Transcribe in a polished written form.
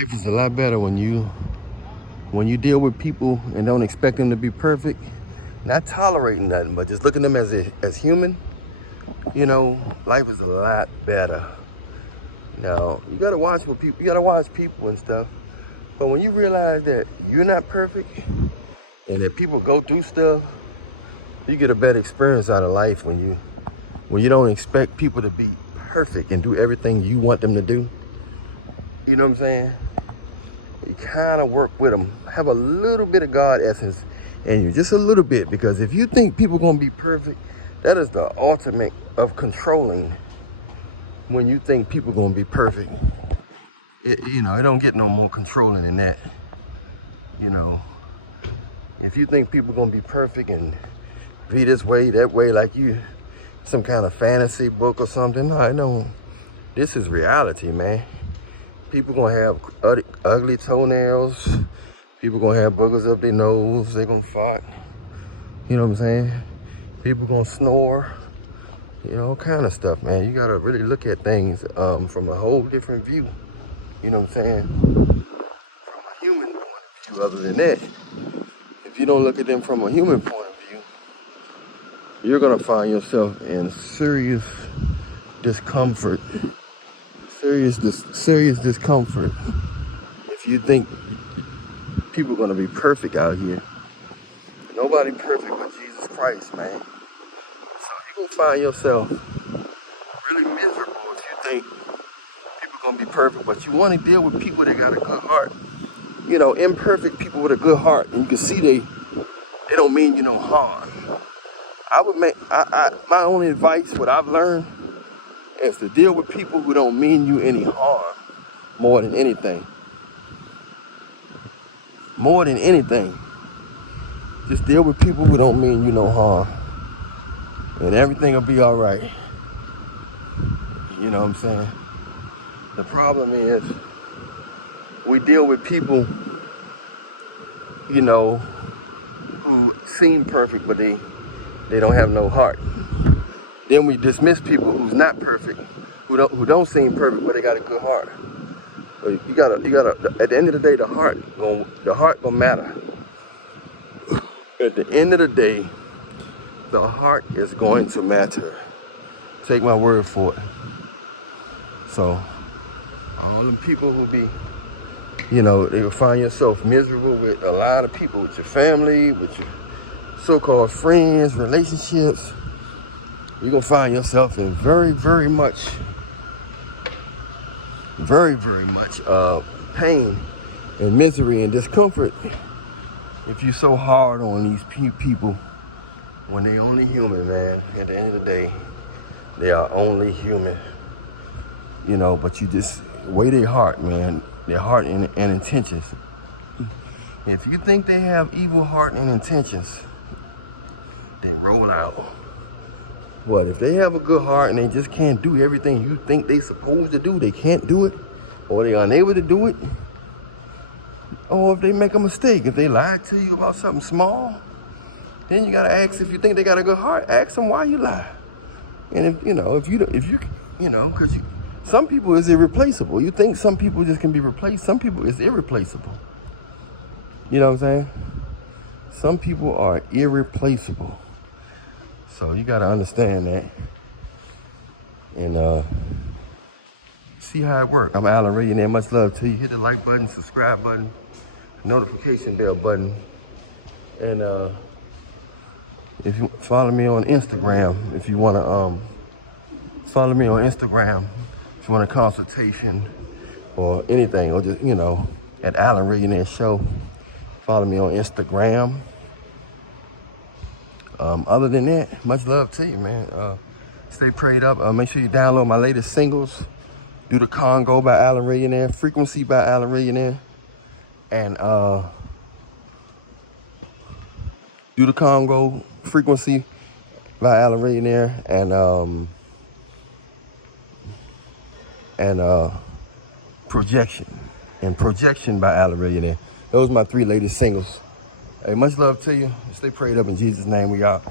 Life is a lot better when you deal with people and don't expect them to be perfect, not tolerating nothing, but just looking at them as human. You know, life is a lot better. Now, you gotta watch what people, you gotta watch people and stuff. But when you realize that you're not perfect and that people go through stuff, you get a better experience out of life when you don't expect people to be perfect and do everything you want them to do. You know what I'm saying? You kind of work with them. Have a little bit of God essence in you, just a little bit, because if you think people gonna be perfect, that is the ultimate of controlling. When you think people gonna be perfect, it don't get no more controlling than that. You know, if you think people gonna be perfect and be this way, that way, like you some kind of fantasy book or something, no, I know this is reality, man. People gonna have ugly toenails. People gonna have boogers up their nose. They gonna fart. You know what I'm saying? People gonna snore. You know, all kind of stuff, man. You gotta really look at things from a whole different view. You know what I'm saying? From a human point of view. Other than that, if you don't look at them from a human point of view, you're gonna find yourself in serious discomfort. Serious discomfort if you think people are gonna be perfect out here. Nobody perfect but Jesus Christ, man. So you're gonna find yourself really miserable if you think people gonna be perfect, but you want to deal with people that got a good heart. You know, imperfect people with a good heart, and you can see they don't mean you no harm. My only advice, what I've learned, is to deal with people who don't mean you any harm more than anything. More than anything. Just deal with people who don't mean you no harm. And everything will be all right. You know what I'm saying? The problem is we deal with people, you know, who seem perfect, but they don't have no heart. Then we dismiss people who's not perfect, who don't seem perfect, but they got a good heart. So you gotta. At the end of the day, the heart gonna matter. At the end of the day, the heart is going to matter. Take my word for it. So all them people who be, you know, they will find yourself miserable with a lot of people, with your family, with your so-called friends, relationships. You're gonna find yourself in very, very much pain and misery and discomfort if you're so hard on these people when they only human, man. At the end of the day, they are only human. You know, but you just weigh their heart, man, their heart and intentions. If you think they have evil heart and intentions, then roll out. But if they have a good heart and they just can't do everything you think they supposed to do, they can't do it, or they are unable to do it, or if they make a mistake, if they lie to you about something small, then you gotta ask, if you think they got a good heart, ask them why you lie. And because some people is irreplaceable. You think some people just can be replaced. Some people is irreplaceable. You know what I'm saying? Some people are irreplaceable. So you gotta understand that, and see how it works. I'm Allan, Reallionaire. Much love to you. Hit the like button, subscribe button, notification bell button, and if you follow me on Instagram, if you wanna follow me on Instagram, if you want a consultation or anything, or just at Allan Reallionaire Show. Follow me on Instagram. Other than that, much love to you, man. Stay prayed up. Make sure you download my latest singles. Do the Congo by Allan Reallionaire, Frequency by Allan Reallionaire, and Do the Congo, Frequency by Allan Reallionaire, and Projection by Allan Reallionaire. Those are my 3 latest singles. Hey, much love to you. Stay prayed up in Jesus' name. We out.